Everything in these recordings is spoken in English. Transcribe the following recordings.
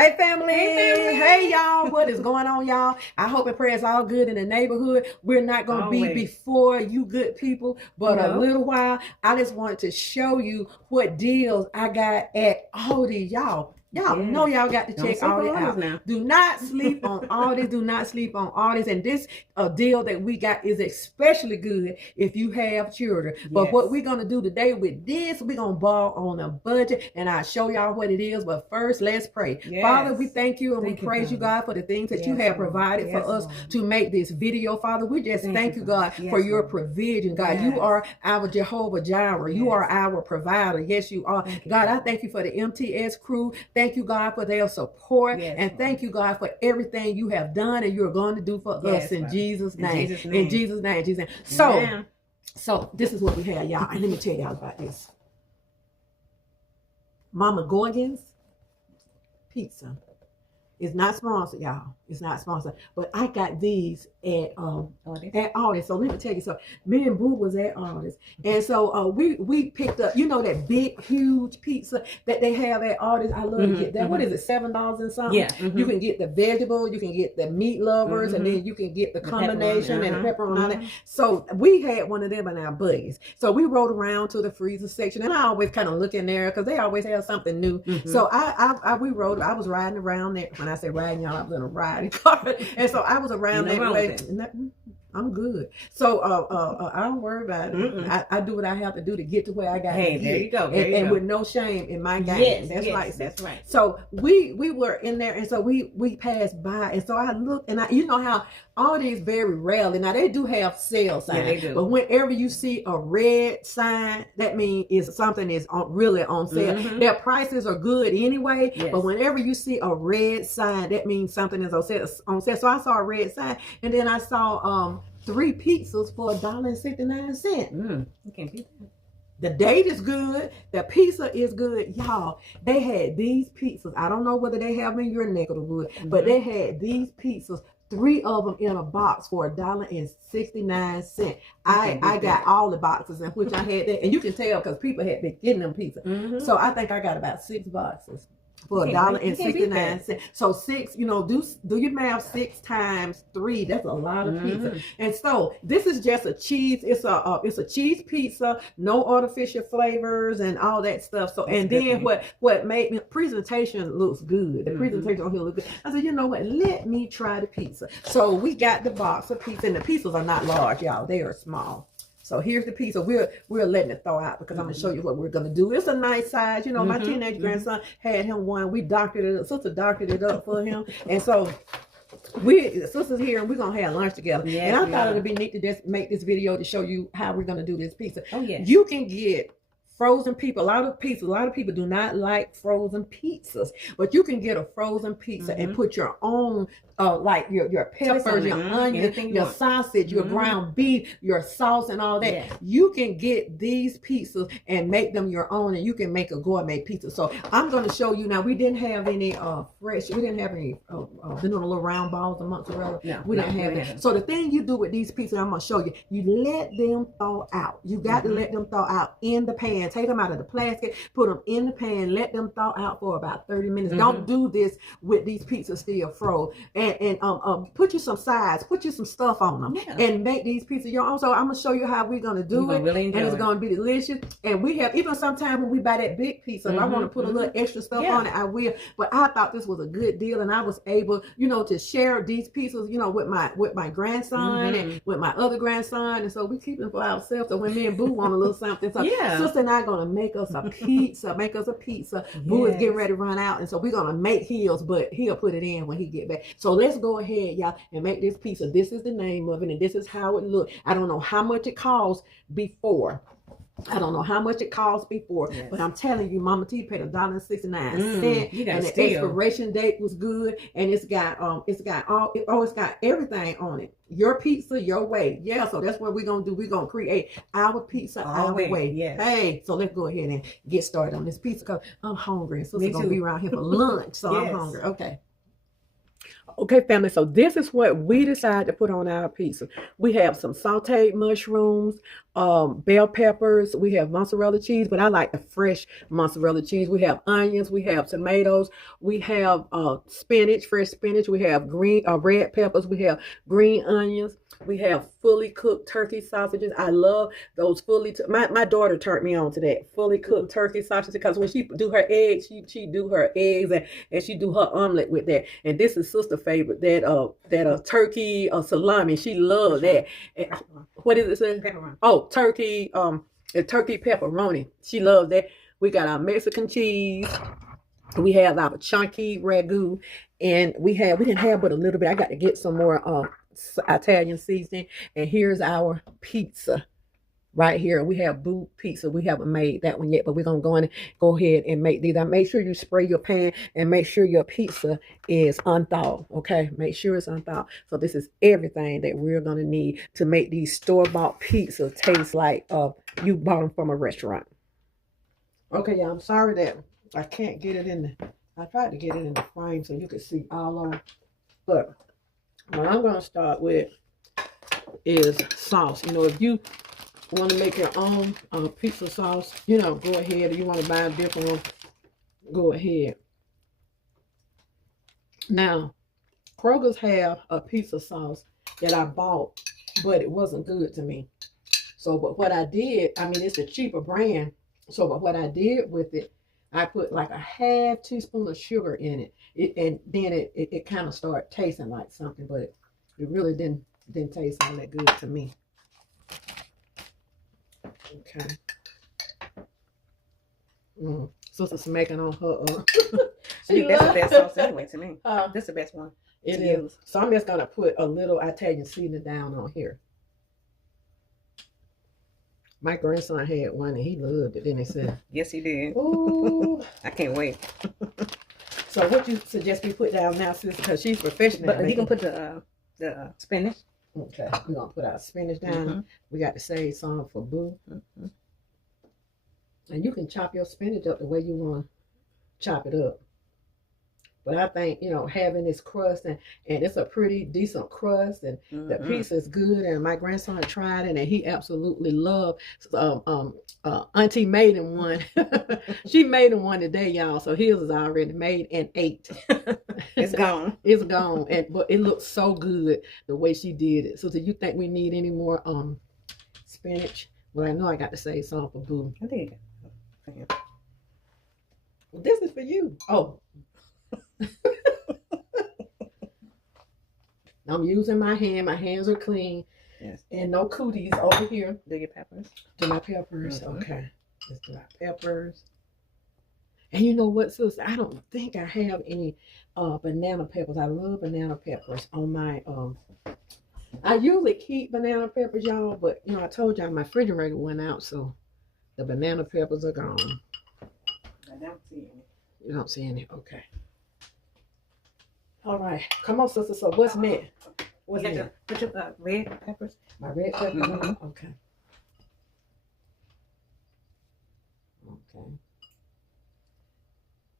Hey family. Hey y'all. What is going on, y'all? I hope and pray it's all good in the neighborhood. We're not going to be before you good people, but a little while. I just wanted to show you what deals I got at Aldi, y'all. Y'all know y'all got to check Aldi out. Now. Do not sleep on Aldi. Do not sleep on Aldi. And this deal that we got is especially good if you have children. Yes. But what we're going to do today with this, we're going to ball on a budget. And I'll show y'all what it is. But first, let's pray. Yes. Father, we thank you and we praise you, God, for the things that you have provided for us to make this video. Father, we just thank you, God, for your provision. God, you are our Jehovah Jireh. You are our provider. Yes, you are. God, I thank you for the MTS crew. Thank you, God, for their support. Yes, and thank you, God, for everything you have done and you're going to do for us in Jesus' name. In Jesus' name. Jesus' name. So this is what we have, y'all. And let me tell y'all about this. Mama Gorgon's pizza. It's not sponsored, y'all. It's not sponsored. But I got these at Aldi. So let me tell you something. Me and Boo was at Aldi. And so we picked up, you know, that big, huge pizza that they have at Aldi. I love to get that. What is it, $7 and something? Yeah. You can get the vegetable, you can get the meat lovers, and then you can get the combination and the pepperoni on it. So we had one of them in our buddies. So we rode around to the freezer section, and I always kind of look in there because they always have something new. So I was riding around there. When I say riding, y'all, I was in a riding car. And so I was around that place. I'm good. So I don't worry about it. I do what I have to do to get to where I got to get. There you go. And with no shame in my game. Yes, that's right. So we were in there, and so we passed by, and so I looked, and you know how all these very rarely, now they do have sale signs, they do. But whenever you see a red sign, that means something is really on sale. Their prices are good anyway, but whenever you see a red sign, that means something is on sale. So I saw a red sign, and then I saw 3 pizzas for $1.69. You can't beat that. The date is good. The pizza is good. Y'all, they had these pizzas. I don't know whether they have them in your neck of the woods, but they had these pizzas, 3 of them in a box for $1.69. I got all the boxes in which I had that. And you can tell because people had been getting them pizza. So I think I got about 6 boxes for $1.69. So 6, you know, do your math, 6 times 3. That's a lot of pizza. And so this is just a cheese. It's a cheese pizza, no artificial flavors and all that stuff. So and then what made me presentation looks good. The presentation on here looks good. I said, you know what? Let me try the pizza. So we got the box of pizza, and the pizzas are not large, y'all. They are small. So here's the pizza. We're letting it thaw out because I'm gonna show you what we're gonna do. It's a nice size. You know, my teenage grandson had him one. We doctored it up. Sister doctored it up for him. And so the sister's here and we're gonna have lunch together. And I thought it would be neat to just make this video to show you how we're gonna do this pizza. Oh yeah. You can get frozen pizza. A lot of people do not like frozen pizzas, but you can get a frozen pizza and put your own like your peppers, your onions, your sausage, your ground beef, your sauce and all that. You can get these pizzas and make them your own, and you can make a gourmet pizza. So I'm going to show you now. We didn't have any fresh. We didn't have any little round balls of mozzarella. We didn't have that. So the thing you do with these pizzas, I'm going to show you. You let them thaw out. You got to let them thaw out in the pan. Take them out of the plastic, put them in the pan, let them thaw out for about 30 minutes. Don't do this with these pizzas still frozen. And put you some sides, put you some stuff on them, and make these pizzas your own. So I'm gonna show you how we're gonna do it, and it's gonna be delicious. And we have, even sometimes when we buy that big pizza, if I want to put a little extra stuff on it, I will. But I thought this was a good deal, and I was able, you know, to share these pizzas, you know, with my grandson and with my other grandson, and so we keep them for ourselves. So when me and Boo want a little something, so sister and I gonna make us a pizza. Boo is getting ready to run out, and so we're gonna make his, but he'll put it in when he get back. So let's go ahead, y'all, and make this pizza. This is the name of it, and this is how it looks. I don't know how much it costs before. But I'm telling you, Mama T paid $1.69, and the expiration date was good, and it's got everything on it. Your pizza, your way. So that's what we're gonna do. We're gonna create our pizza our way. Hey, so let's go ahead and get started on this pizza because I'm hungry. So we're gonna be around here for lunch, so I'm hungry. Okay, family, so this is what we decided to put on our pizza. We have some sautéed mushrooms, bell peppers. We have mozzarella cheese, but I like the fresh mozzarella cheese. We have onions. We have tomatoes. We have spinach, fresh spinach. We have green red peppers. We have green onions. We have fully cooked turkey sausages. I love those my daughter turned me on to that fully cooked turkey sausages, because when she do her eggs, she do her eggs and she do her omelet with that. And this is sister favorite, that turkey salami. She loves that. And, what is it? Pepperoni. Oh, turkey turkey pepperoni. She loves that. We got our Mexican cheese. We have our chunky ragu, and we didn't have but a little bit. I got to get some more Italian seasoning. And here's our pizza right here. We have boot pizza. We haven't made that one yet, but we're gonna go ahead and make these. Now make sure you spray your pan and make sure your pizza is unthawed. Okay, make sure it's unthawed. So this is everything that we're gonna need to make these store-bought pizzas taste like you bought them from a restaurant. Okay, y'all, I'm sorry that I can't get it in I tried to get it in the frame so you could see all over, but what I'm going to start with is sauce. You know, if you want to make your own pizza sauce, you know, go ahead. If you want to buy a different one, go ahead. Now, Kroger's have a pizza sauce that I bought, but it wasn't good to me. So, but what I did, I mean, it's a cheaper brand. So, but what I did with it, I put like a half teaspoon of sugar in it. And then it kind of started tasting like something, but it really didn't taste all that good to me. Okay. Sister's making on her. That's the best sauce anyway to me. That's the best one. It is. So I'm just gonna put a little Italian seasoning down on here. My grandson had one and he loved it. Then he said, "Yes, he did." Ooh, I can't wait. So what you suggest we put down now, sister? Because she's professional. But you can put the spinach. Okay, we're gonna put our spinach down. We got to save some for Boo. And you can chop your spinach up the way you want to chop it up. But I think, you know, having this crust, and it's a pretty decent crust, and the pizza is good. And my grandson tried it, and he absolutely loved. Auntie made him one. She made him one today, y'all. So his is already made and ate. It's gone. It's gone, but it looks so good the way she did it. So do you think we need any more spinach? Well, I know I got to save some for Boo. I did. Well, this is for you. Oh. I'm using my hand. My hands are clean. Yes. And no cooties over here. Do your peppers. Do my peppers. Okay. Let's do our peppers. And you know what, sister? I don't think I have any banana peppers. I love banana peppers on my I usually keep banana peppers, y'all, but you know, I told y'all my refrigerator went out, so the banana peppers are gone. I don't see any. You don't see any? Okay. All right. Come on, sister. So what's next? What's next? Put your red peppers. My red peppers? Okay. Okay.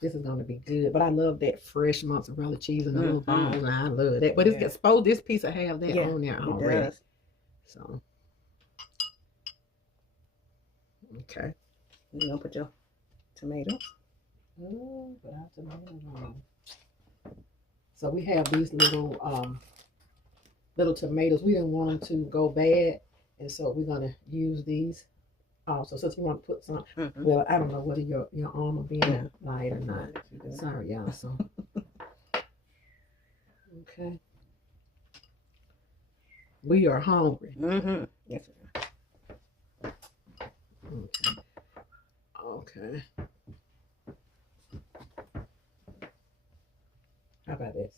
This is going to be good. But I love that fresh mozzarella cheese and the little balls. And I love that. But it's supposed this piece will have that on there already. Does. So. Okay. You're going to put your tomatoes. Put our tomatoes on. So we have these little tomatoes. We didn't want them to go bad, and so we're gonna use these also. So if you want to put some, well, I don't know whether your arm will be light or not. Sorry, y'all. So okay, we are hungry. Yes. Okay. How about that?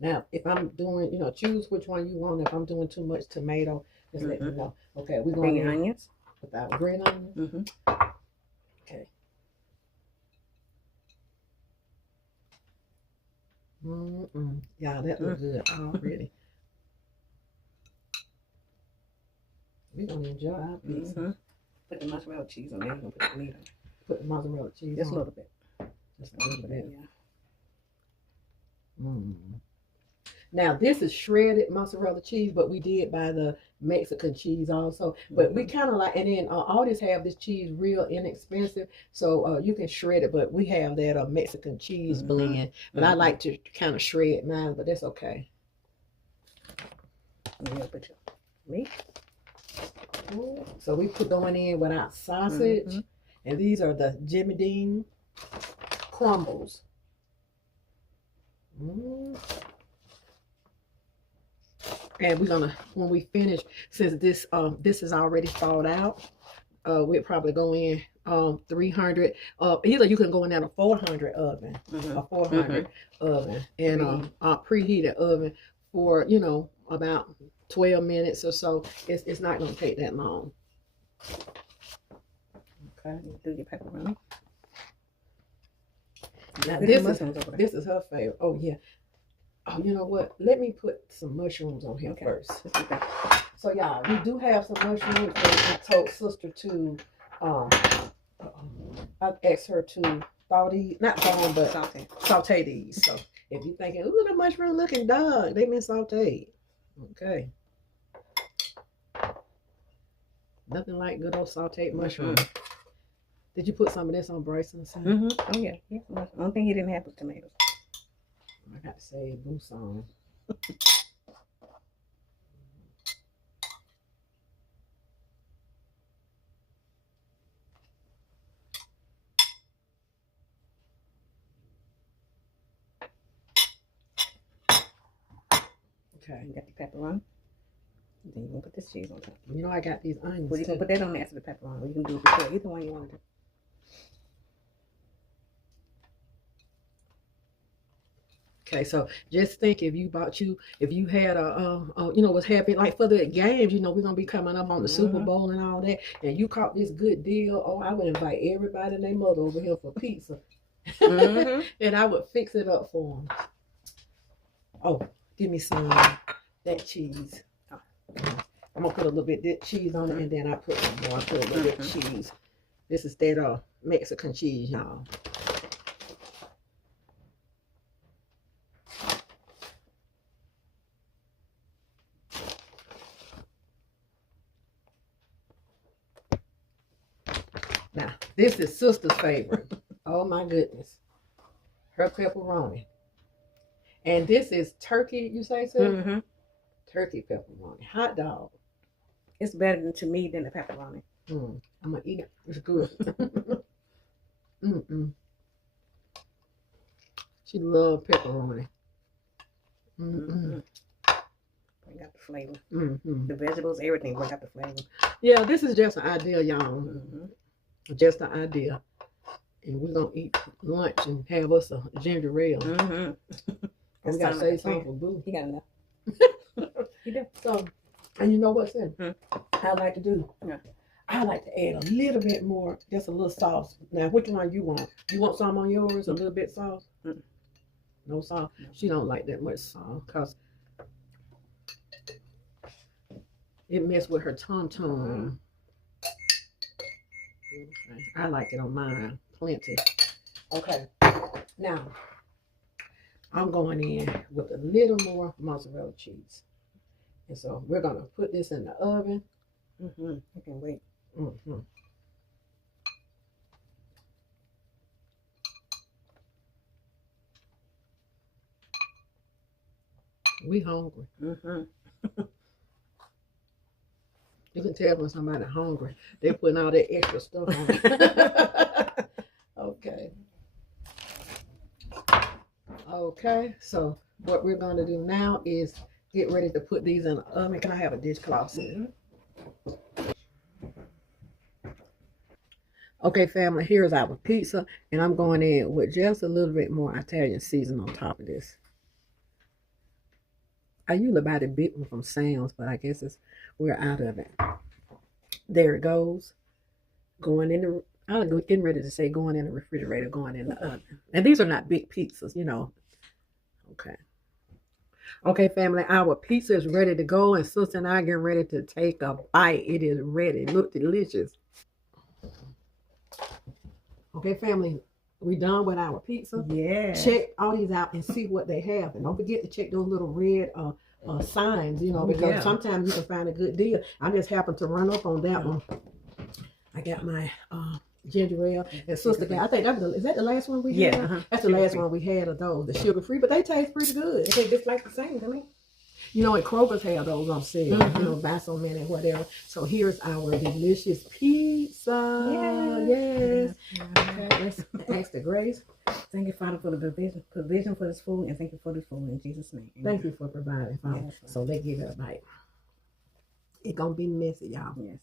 Now, if I'm doing, you know, choose which one you want. If I'm doing too much tomato, just let me know. Okay, we're going green onions. Without green onions. Okay. Yeah, that looks good already. We're gonna enjoy our pizza. Put the mozzarella cheese on there. You're gonna put the meat on. Put the mozzarella cheese. Just a little bit. Just a little bit. Yeah. Now, this is shredded mozzarella cheese, but we did buy the Mexican cheese also. But we kind of like, and then Aldi's have this cheese real inexpensive, so you can shred it. But we have that Mexican cheese blend. But I like to kind of shred mine, but that's okay. Meat. So we put going in with our sausage, and these are the Jimmy Dean crumbles. And we're gonna, when we finish, since this is already thawed out, we'll probably go in 300. Either you can go in at a 400 oven, a 400 oven, and preheated oven for, you know, about 12 minutes or so. It's not gonna take that long. Okay, do your pepperoni. Now this is her favorite. Oh yeah. Oh, you know what? Let me put some mushrooms on here first. So y'all, we do have some mushrooms. I told sister to I asked her to thaw these, not thaw, but saute these. So if you're thinking, ooh, the mushroom looking dog, they been sauteed. Okay. Nothing like good old sauteed mushroom. Did you put some of this on Bryson's side? Oh yeah. Only thing he didn't have was tomatoes. I got to say Busan. Okay. You got the pepperoni. Then you can put this cheese on top. You know I got these onions. Well, you can put that on there after the pepperoni. Or you can do it before. Either one you want to do. Okay, so just think if you had you know, what's happening, like for the games, you know, we're gonna be coming up on the Super Bowl and all that, and you caught this good deal. Oh, I would invite everybody and their mother over here for pizza, and I would fix it up for them. Oh, give me some that cheese. I'm gonna put a little bit of cheese on it, and then I put some more. I put a little bit of cheese. This is that Mexican cheese, y'all. Now, this is sister's favorite. Oh my goodness. Her pepperoni. And this is turkey, you say so? Turkey pepperoni. Hot dog. It's better to me than the pepperoni. I'm going to eat it. It's good. She loves pepperoni. Bring out the flavor. The vegetables, everything bring out the flavor. Yeah, this is just an idea, y'all. Just an idea. And we're going to eat lunch and have us a ginger ale. We got to say something for Boo. He got enough. He did. So, and you know what's in? I like to do? I like to add a little bit more, just a little sauce. Now, which one you want? You want some on yours? A little bit sauce? No sauce? She don't like that much sauce because it messed with her tum-tum. I like it on mine. Plenty. Okay. Now, I'm going in with a little more mozzarella cheese. And so we're going to put this in the oven. I can wait. We hungry. You can tell when somebody's hungry. They're putting all that extra stuff on. Okay. Okay, so what we're going to do now is get ready to put these in the oven. Can I have a dishcloth? Okay, family, here's our pizza, and I'm going in with just a little bit more Italian seasoning on top of this. I usually buy the big one from Sam's, but I guess we're out of it. There it goes. Going in the, I'm getting ready to say going in the refrigerator, going in the oven. And these are not big pizzas, you know. Okay. Okay, family, our pizza is ready to go, and Sister and I are getting ready to take a bite. It is ready. It looks delicious. Okay, family, we done with our pizza. Yeah. Check all these out and see what they have. And don't forget to check those little red signs, you know, because sometimes you can find a good deal. I just happened to run up on that one. I got my ginger ale and sister got, I think is that the last one we had? That's the last one we had of those, the sugar free, but they taste pretty good. They just like the same to me. You know, and Kroger's have those on sale, you know, buy so many, whatever. So here's our delicious pizza. Yes. Okay, let's ask the grace. Thank you, Father, for the provision for this food, and thank you for this food in Jesus' name. Thank you for providing, Father. Yes, so let's give it a bite. It's going to be messy, y'all. Yes.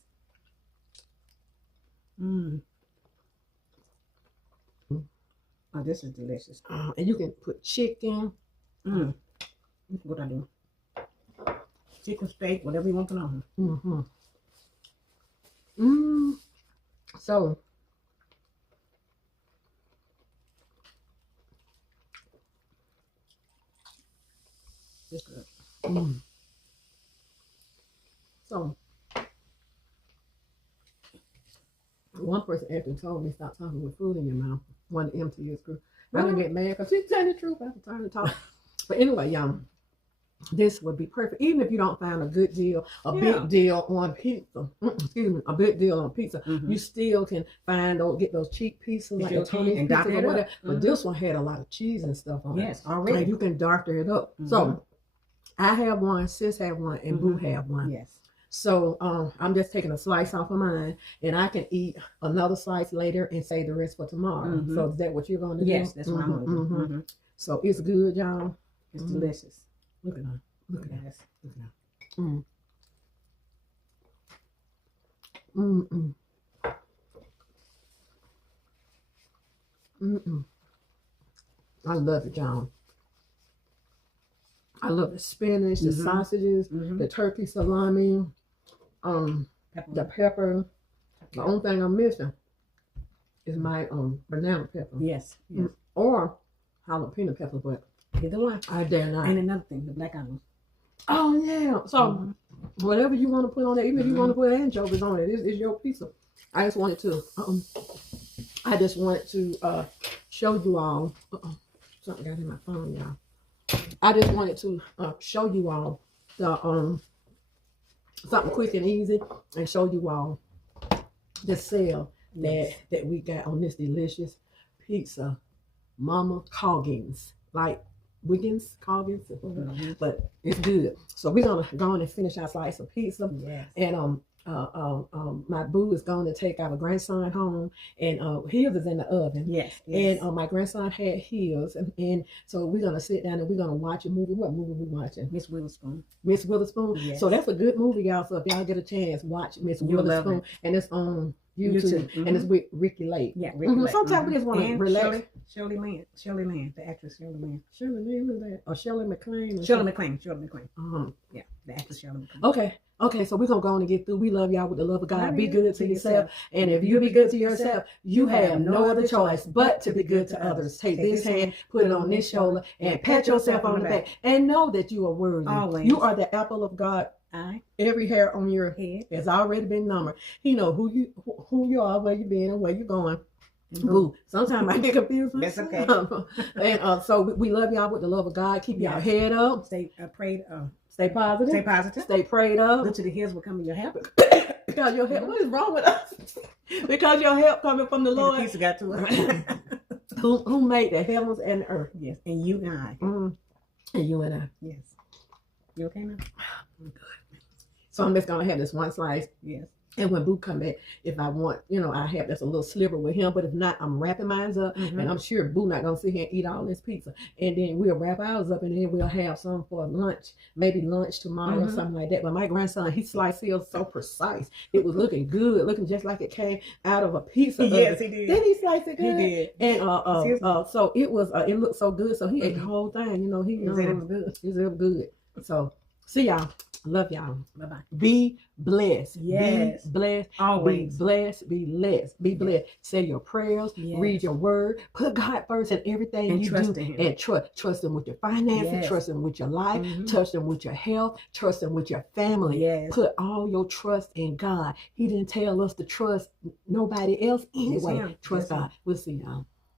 Oh, this is delicious. And you can put chicken. What I do? Chicken, steak, whatever you want to know. So, it's good. So, one person actually told me stop talking with food in your mouth. One empty your screw. I didn't get mad because she's telling the truth. I have time to talk. But anyway, y'all, this would be perfect. Even if you don't find a good deal, big deal on pizza, a big deal on pizza, you still can find or get those cheap pizzas like the Tony and pizza or whatever. But this one had a lot of cheese and stuff on it. Yes, already. And you can doctor it up. So I have one, sis have one, and Boo have one. Yes. So I'm just taking a slice off of mine, and I can eat another slice later and save the rest for tomorrow. So is that what you're going to do? Yes, that's what I'm going to do. So it's good, y'all. It's delicious. Look at that. Look at that. Look at that. I love it, y'all. I love the spinach, the sausages, the turkey salami, the pepper. The only thing I'm missing is my banana pepper. Yes. Or jalapeno pepper, but either one. I dare not. And another thing, the black onions. Oh yeah. So whatever you want to put on it, even if you want to put anchovies on it, it's your pizza. I just wanted to show you all. Something got in my phone, y'all. I just wanted to show you all the something quick and easy, and show you all the sale that we got on this delicious pizza, Mama Coggins, like Wiggins, Coggins, but it's good. So we're gonna go on and finish our slice of pizza, and my boo is going to take our grandson home, and his is in the oven. And my grandson had his, and so we're gonna sit down and we're gonna watch a movie. What movie we watching? Miss Witherspoon. Miss Witherspoon. So that's a good movie, y'all. So if y'all get a chance, watch Miss Witherspoon, and it's on YouTube, and it's with Ricky Lake. Ricky Lake. Sometimes we just want to relax. Shirley Land, the actress Shirley Land. Shirley Land, who's that? Or Shirley MacLaine? Shirley MacLaine. Yeah, the actress Shirley MacLaine. Okay, so we're going to go on and get through. We love y'all with the love of God. Be good to yourself. And if you be good to yourself, you have no other choice but to be good to others. Take this hand, put it on this shoulder, and pat yourself on the back. And know that you are worthy. Always. You are the apple of God. Every hair on your head has already been numbered. He know who you are, where you been, and where you going. Boo. Sometimes I get confused. That's okay. And so we love y'all with the love of God. Keep y'all head up. Stay prayed. Stay positive. Stay positive. Stay prayed up. Look to the hills will come in your help. Because your help. What is wrong with us? Because your help coming from the Lord. The piece got to it. Who made the heavens and the earth? Yes. And you and I. And you and I. Yes. You okay now? I'm good. So I'm just gonna have this one slice. Yes. And when Boo come back, if I want, I have just a little sliver with him. But if not, I'm wrapping mine up. And I'm sure Boo not going to sit here and eat all this pizza. And then we'll wrap ours up, and then we'll have some for lunch. Maybe lunch tomorrow or something like that. But my grandson, he sliced his so precise. It was looking good, looking just like it came out of a pizza. Yes, he did. Then he sliced it good. He did. And so it was, it looked so good. So he ate the whole thing. He said it was good. He said it was good. So see y'all. Love y'all. Bye-bye. Be blessed. Yes. Be blessed. Always. Be blessed. Be blessed. Be blessed. Say your prayers. Read your word. Put God first in everything and you trust do. Him. And trust Him with your finances. Trust Him with your life. Trust Him with your health. Trust Him with your family. Put all your trust in God. He didn't tell us to trust nobody else anyway. Trust God. We'll see y'all.